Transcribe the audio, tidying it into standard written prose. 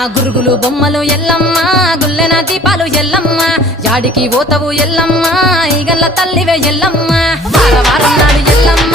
ఆ గురుగులు బొమ్మలు ఎల్లమ్మ గుల్లెన దీపాలు ఎల్లమ్మ యాడికి పోతవు ఎల్లమ్మ ఈగల్ల తల్లివే ఎల్లమ్మ వారం నాడు ఎల్లమ్మ